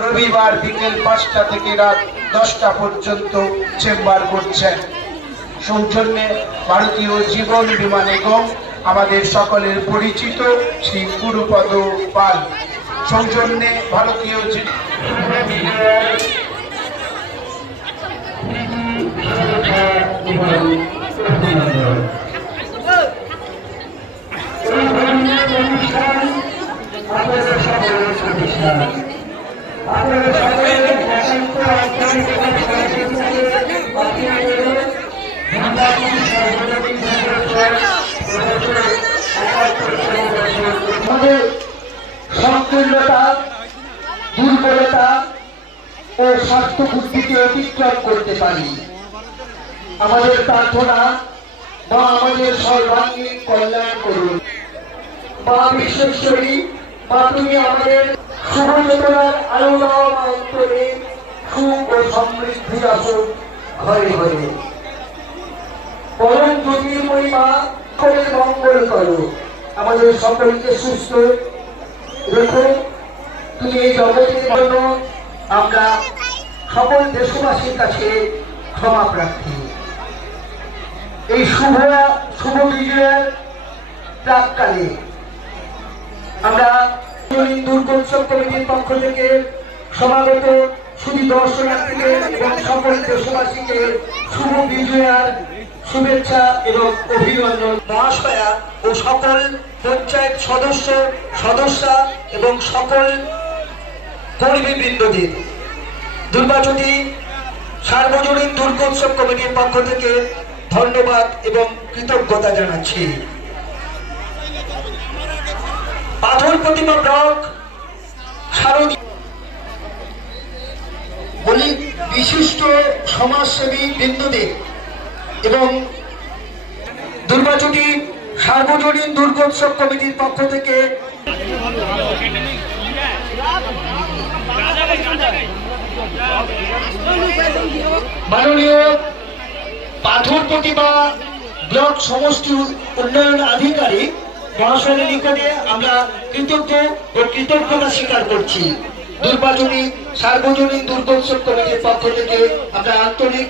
রবিবার বিকেল 5টা থেকে রাত 10টা পর্যন্ত চেম্বার করছেন। সৌজন্যে ভারতীয় জীবন বীমা নিগম, আমাদের সকলের পরিচিত শ্রী গুরুপদ পাল। সৌজন্যে ভারতীয় আমাদের সংকীর্ণতা, দুর্বলতা ও স্বাস্থ্য বুদ্ধিকে অতিক্রম করতে পারি। আমাদের প্রার্থনা বা আমাদের সর্বাঙ্গীন কল্যাণ করুন। মা বিশ্বেশ্বরী, মা তুমি আমাদের শুভ চেতনার আলো দাও, অন্তরে সুখ ও সমৃদ্ধি আসুক ঘরে ঘরে। পরম জ্যোতির্ময়ী মা, সকলের মঙ্গল করো, আমাদের সকলকে সুস্থ রেখো। তুমি এই জগতের জন্য আমরা সকল দেশবাসীর কাছে ক্ষমা প্রার্থী। এই শুভ বিজয়ের প্রাককালে আমরা দুর্গোৎসব কমিটির পক্ষ থেকে সমাগত শুধু দর্শনার্থীদের এবং সকল দেশবাসীকে শুভ বিজয়ার শুভেচ্ছা এবং অভিনন্দন। মহাশয়া ও সকল পঞ্চায়েত সদস্যা এবং সকল কর্মীবৃন্দদের দুর্গাচুটি সার্বজনীন দুর্গোৎসব কমিটির পক্ষ থেকে ধন্যবাদ এবং কৃতজ্ঞতা জানাচ্ছি। পাথর প্রতিমা ব্লক শারদীয় বলি বিশিষ্ট সমাজসেবী বৃন্দদের এবং দুর্গাচুটি সার্বজনীন দুর্গোৎসব কমিটির পক্ষ থেকে মাননীয় পাথর প্রতিমা ব্লক সমষ্টি উন্নয়ন আধিকারিক মহাশয়ের নিকটে আমরা কৃতজ্ঞ ও কৃতজ্ঞতা স্বীকার করছি। দুর্গাচুটি সার্বজনীন দুর্গোৎসব কমিটির পক্ষ থেকে আমরা আন্তরিক